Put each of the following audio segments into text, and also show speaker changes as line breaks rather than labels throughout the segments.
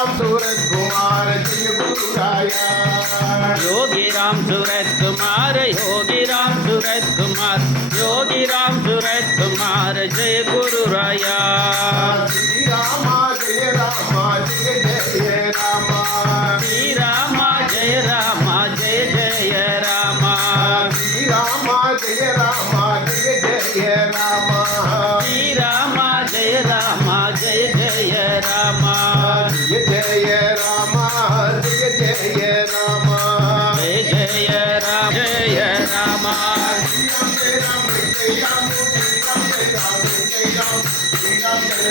राम सूरज कुमार जय गुरु राया
योगी राम सूरज कुमार योगी राम सूरज कुमार योगी राम सूरज कुमार जय गुरु राया
श्री राम जय राम जय जय राम
श्री राम जय राम जय जय राम
श्री राम जय राम राम
जय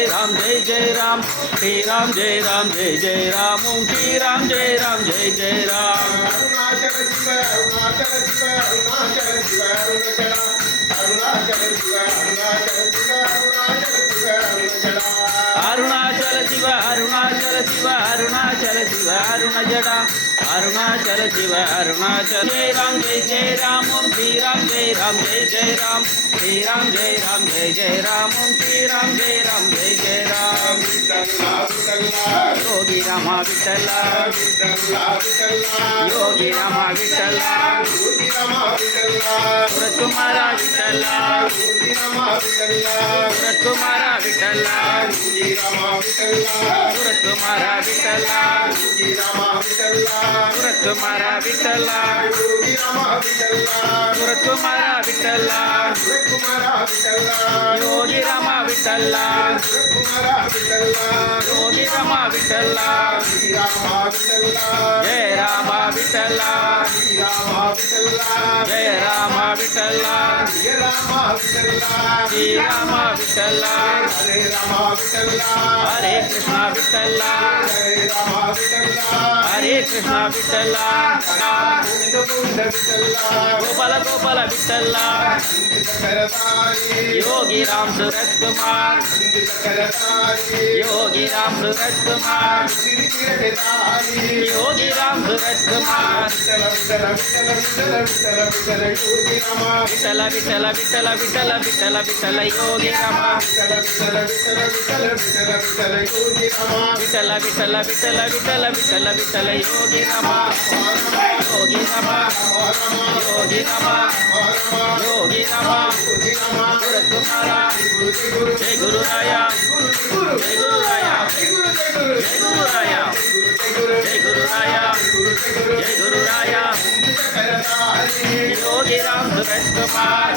రామ్ జై జయ రామ్ శ్రీరామ్ జయ రామ్ జయ జయ రామ్ ఓం శ్రీరామ్ జయ రామ్ జయ జయ రామ్
అరుణాచల శివ అరుణాచల శివ అరుణాచల శివ అరుణాచల అరుణాచల శివ అరుణాచల శివ అరుణాచల శివ అరుణాచల
అరుణాచల శివ అరుణాచల శివ. అరుణాచల శివ అరుణజడ అరుణాచల శివ అరుణాచల జయ రామ్ జయ జయ రామ్ ఓం శ్రీరామ్ జయ రామ్. జయ జయ రామ్ శ్రీరామ్ జయ రామ్ జయ జయ రామ్ ఓం శ్రీరామ్ జయ రామ్. యోగి రమ విఠల యోగి రమ విఠల కుమార విఠల కుమార విఠల కుమార విఠల
కుమార
విఠల కుమార విఠల
యోగి రమ
விட்டல்லா. குமாரா
விட்டல்லா. கோவிரமா
விட்டல்லா. ராமா விட்டல்லா
ஜெய ராமா
விட்டல்லா. రామ
విఠల్లా
జయ రామ
విఠల్లా
జయ రామ విఠల
జయ రామ విఠల్లా హరే రామ విఠల్లా
హరే కృష్ణ విఠల
హరే రామ విఠల్లా
హరే కృష్ణ
విఠల్లా
గోపాల గోపాల యోగి రామ్ సురత్ కుమార్ యోగి రామ్ సురత్ కుమార్ యోగి రామ్ సురత్ కుమార్
విఠల విఠల విఠల విఠల విఠల విఠల యోగి రమ
విఠల విఠల విఠల విఠల విఠల విఠల యోగి రమ
యోగి రమ
యోగి రమ యోగి రమ గురు కుమార జయ గురు రాయ జయ గురు రాయ జయ గురు రాయ జయ గురు రాయ జయ గురు రాయ योगी राम सूरज कुमार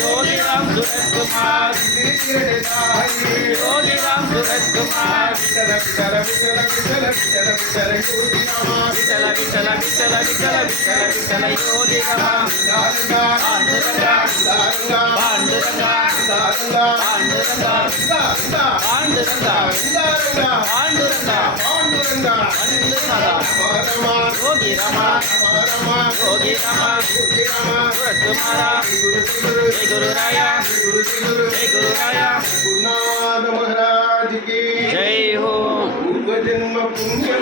योगी राम सूरज कुमार योगी राम सूरज कुमार विचल विचल विचल विचल विचल विचल योगी रामा विचल विचल विचल विचल विचल विचल योगी रामा पांडुरंगा पांडुरंगा
पांडुरंगा గురునాథ మహారాజ్కి
జై హో.
పూర్వజన్మ పుణ్య